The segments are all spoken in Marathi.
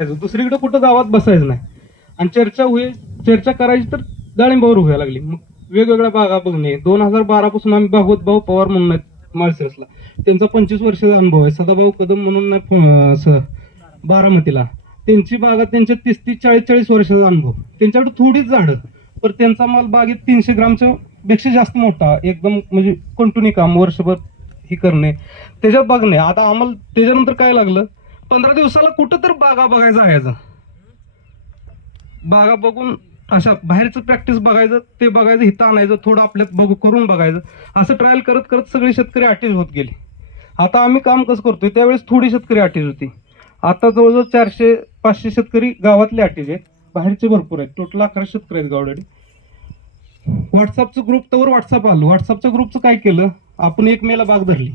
दुसरीकडे कुठं गावात बसायचं नाही. आणि चर्चा होईल चर्चा करायची तर डाळिंबावर व्हायला लागली. मग वेगवेगळ्या बागा बघणे दोन हजार बारा पासून आम्ही भागवत भाऊ पवार म्हणून आहेत माळशिरसला. त्यांचा पंचवीस वर्षाचा अनुभव आहे. सदाभाऊ कदम म्हणून नाही बारामतीला. त्यांची बागा त्यांच्या तीस तीस चाळीस चाळीस वर्षाचा अनुभव. त्यांच्याकडे थोडीच झाडं. पण त्यांचा माल बागेत तीनशे ग्रामच्या पेक्षा जास्त मोठा. एकदम म्हणजे कंटिन्यू काम वर्षभर हे करणे. त्याच्यात बघणे. आता आम्हाला त्याच्यानंतर काय लागलं? पंधरा दिवसाला कुठं तर बागा बघायचा यायचा बागा बघून अशा बाहेरचं प्रॅक्टिस बघायचं ते बघायचं हिथं आणायचं थोडं आपल्यात बघू करून बघायचं. असं ट्रायल करत करत सगळे शेतकरी अटॅच होत गेले. आता आम्ही काम कसं करतोय? त्यावेळेस थोडी शेतकरी अटॅच होती. आता जवळजवळ चारशे पाचशे शेतकरी गावातले अटॅच आहेत. बाहेरचे भरपूर आहेत. टोटल अकरा शेतकरी आहेत गावडे व्हॉट्सअपचं ग्रुप तर व्हॉट्सअप आलं. व्हॉट्सअपच्या ग्रुपचं काय केलं? आपण एक मेला बाग धरली.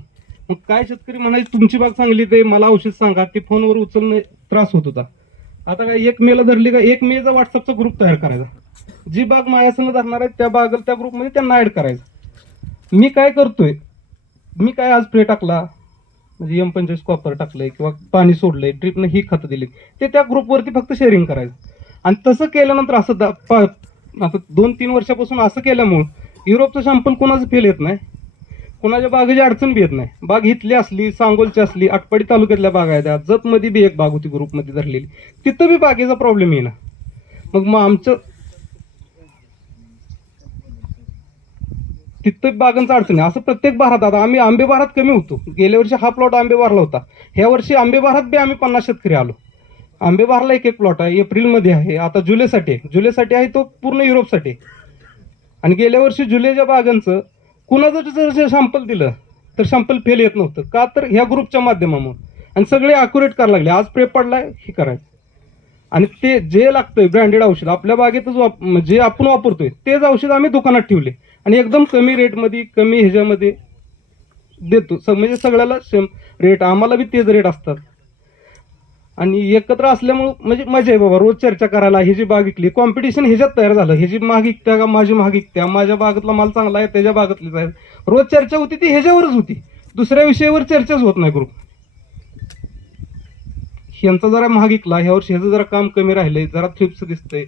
मग काय शेतकरी म्हणायचे तुमची बाग चांगली ते मला औषध सांगा. ते फोनवर उचलणे त्रास होत होता. आता काय एक मेला धरली का? एक मेचा व्हॉट्सअपचा ग्रुप तयार करायचा. जी बाग माझ्यासंग धरणार आहे त्या बागल त्या ग्रुपमध्ये त्यांना ॲड करायचं. मी काय करतोय मी काय आज स्प्रे टाकला? म्हणजे एम पंचवीस कॉपर टाकलंय किंवा पाणी सोडलंय ड्रिपनं ही खतं दिली. ते त्या ग्रुपवरती फक्त शेअरिंग करायचं. आणि तसं केल्यानंतर असं दा- आता दोन तीन वर्षापासून असं केल्यामुळं युरोपचं शॅम्पल कोणाचं फेल येत नाही. कोणाच्या बागेची अडचण बी येत नाही. बाग इथली असली सांगोलची असली आटपाडी तालुक्यातल्या बाग आहेत. त्या जतमध्ये बी एक बाग होती ग्रुपमध्ये धरलेली. तिथं बी बागेचा प्रॉब्लेम येईना. मग मग आमचं तिथं बागांचं अडचण आहे. असं प्रत्येक भारात आता आम्ही आंबे भारात कमी होतो. गेल्या वर्षी हा प्लॉट आंबे बारला होता. ह्या वर्षी आंबे भारात बी आम्ही पन्नास शेतकरी आलो. आंबे बारला एक एक प्लॉट आहे. एप्रिलमध्ये आहे. आता जुलैसाठी आहे. जुलैसाठी आहे तो पूर्ण युरोपसाठी आणि गेल्या वर्षी जुलैच्या बागांचं कुणाचं जर शॅम्पल दिलं तर शॅम्पल फेल येत नव्हतं. का तर ह्या ग्रुपच्या माध्यमामुळे आणि सगळे अक्युरेट करायला लागले. आज प्रेप पडलाय हे करायचं. आणि ते जे लागतंय ब्रँडेड औषध आपल्या बागेतच वाप म्हणजे जे आपण वापरतोय तेच औषध आम्ही दुकानात ठेवले. आणि एकदम कमी रेटमध्ये कमी ह्याच्यामध्ये देतो. म्हणजे सगळ्याला सेम रेट आम्हाला बी तेच रेट असतात. आणि एकत्र असल्यामुळं म्हणजे मजा आहे बाबा रोज चर्चा करायला ही जी बाग इकली कॉम्पिटिशन ह्याच्यात तयार झालं. ही जी महाग इकत्या का माझी महाग इकत्या माझ्या बागेतला माल चांगला आहे त्याच्या बागेतलीच आहे. रोज चर्चा होती ती ह्याच्यावरच होती. दुसऱ्या विषयावर चर्चाच होत नाही ग्रुप ह्यांचा जरा महाग इकला ह्या वर्षी ह्याचं जरा काम कमी राहिलंय जरा थ्रिप्स दिसतंय.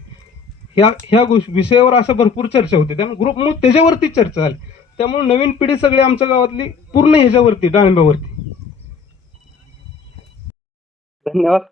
ह्या ह्या गोष्टी विषयावर अशा भरपूर चर्चा होती. त्यामुळे ग्रुप मग त्याच्यावरतीच चर्चा झाली. त्यामुळे नवीन पिढी सगळी आमच्या गावातली पूर्ण ह्याच्यावरती डाळिंब्यावरती धन्यवाद